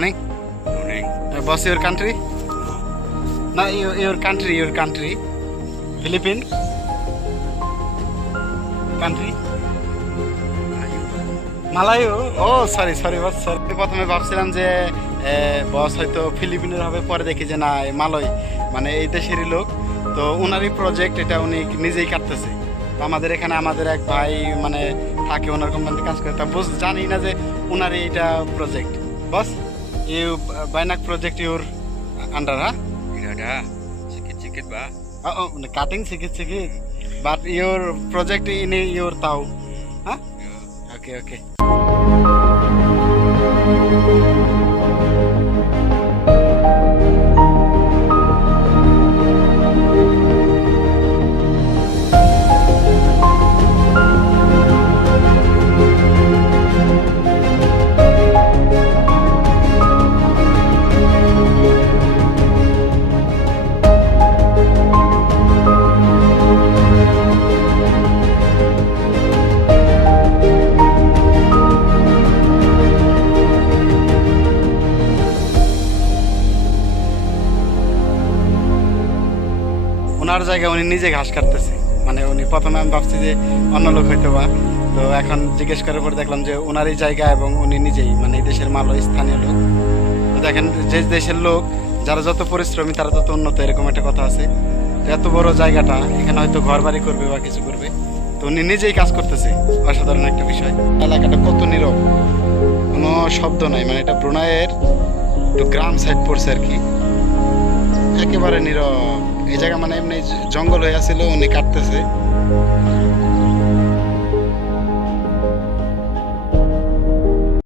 Morning. Morning. Uh, boss, your country? No, No, your, your country, your country. Philippines? Country? Melayu O sorry sorry boss sorry প্রথমে ভাবছিলাম যে বস হয়তো ফিলিপিনের হবে পরে দেখি যে না মালয় মানে এই দেশেরই লোক তো ওনারই প্রজেক্ট এটা উনি নিজেই কাটতেছে তো আমাদের এখানে আমাদের এক ভাই মানে থাকে ওনার কোম্পানিতে কাজ করে তা বুঝ জানি না যে ওনারই এটা project boss You banyak project your under ha? Tidak ada, sedikit-sedikit bah. Oh, oh cutting sedikit-sedikit. But your project ini your tahu, ha? Iya. Oke yeah. oke. Okay, okay. ওনার জায়গায় উনি নিজে ঘাস কাটতেছে। মানে উনি প্রথমে আমি ভাবছি যে অন্য লোক হয়তো বা তো এখন জিজ্ঞেস করার পর দেখলাম যে ওনারই জায়গা এবং উনি নিজেই মানে এই দেশের মালো স্থানীয় লোক। তো দেখেন, যে দেশের লোক, যারা যত পরিশ্রমী, তারা তত উন্নত, এরকম একটা কথা আছে। এত বড় জায়গাটা, এখানে হয়তো ঘর বাড়ি করবে বা কিছু করবে। তো উনি নিজেই কাজ করতেছে, অসাধারণ একটা বিষয়। এলাকাটা কত নীরব। কোনো শব্দ নাই মানে এটা ব্রুনাইয়ের একটু গ্রাম সাইড পড়ছে আর কি। একেবারে নীরব। এই জায়গা মানে এমনি জঙ্গল হয়ে আছিল উনি কাটতেছে।